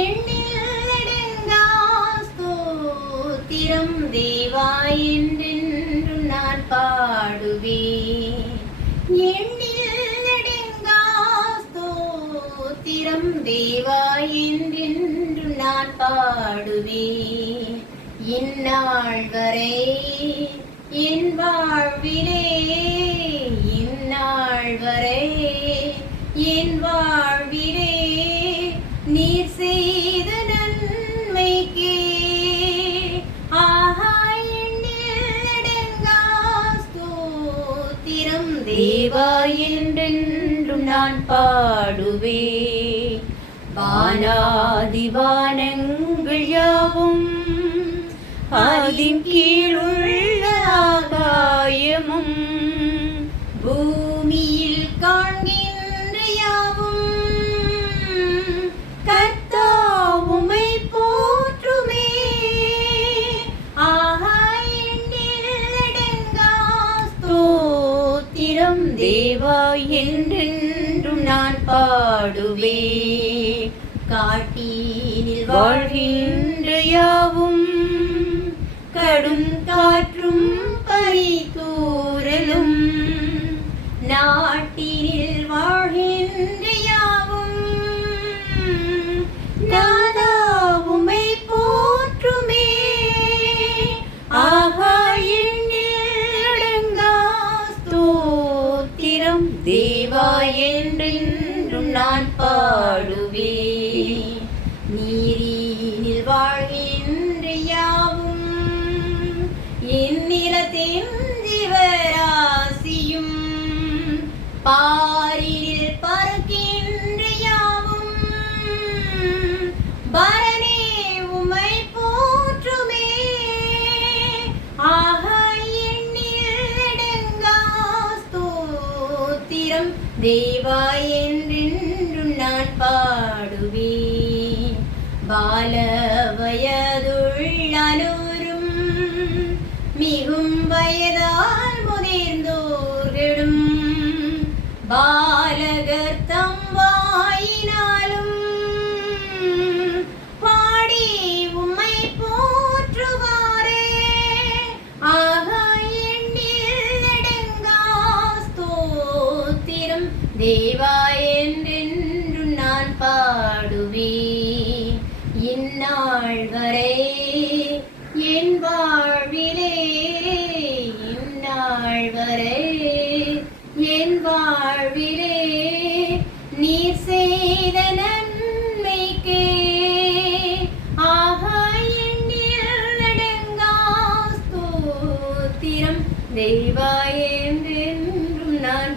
எண்ணிலடங்கா ஸ்தோத்திரம் தேவா என்றென்றும் நான் பாடுவேன். எண்ணிலடங்கா ஸ்தோத்திரம் தேவா என்றென்றும் நான் பாடுவேன். இந்நாள் வரை என் வாழ்விலே, இந்நாள் வரை என் வாழ்விலே நீர் செய்த நன்மைக்கே ஆஹா எண்ணிலடங்கா ஸ்தோத்திரம் தேவா என்றென்றும் நான் பாடுவேன். வானாதி வானங்கள் யாவும் அதின் கீழுள்ள ஆகாயமும் பூமியில் காண்கின்ற யாவும் கர்த்தாவுமை போற்றுமே. ஆஹா எண்ணிலடங்கா ஸ்தோத்திரம் தேவா என்றென்றும் நான் பாடுவேன். காட்டினில் வாழ்கின்ற யாவும் கடும் காற்றும் பனித்தூறலும் நாட்டினில் வாழ்கின்ற யாவும் நாதாவுமை போற்றுமே. ஆஹா எண்ணிலடங்கா ஸ்தோத்திரம் தேவா என்றென்றும் நான் பாடுவேன். நீரினில் வாழ்கின்ற யாவும் இந்நிலத்தின் ஜீவராசியும் பாரினில் பறக்கின்ற யாவும் பரனே உமை போற்றுமே. ஆஹா எண்ணிலடங்கா ஸ்தோத்திரம் தேவா என்றென்றும் நான் பாடுவேன். பால வயதுள்ள அனோரும் மிகும் வயதால் முதிர்ந்தோர்களும் பாலகர் தம் வாயினாலும் பாடி உம்மை போற்றுவாரே. ஆஹா எண்ணிலடங்கா ஸ்தோத்திரம் தேவா என்றென்றும் நான் பாடுவேன். இந்நாள் வரை என் வாழ்விலே, இந்நாள் வரை என் வாழ்விலே நீர் செய்த நன்மைக்கே ஆஹா எண்ணிலடங்கா ஸ்தோத்திரம் தேவா என்றென்றும் நான்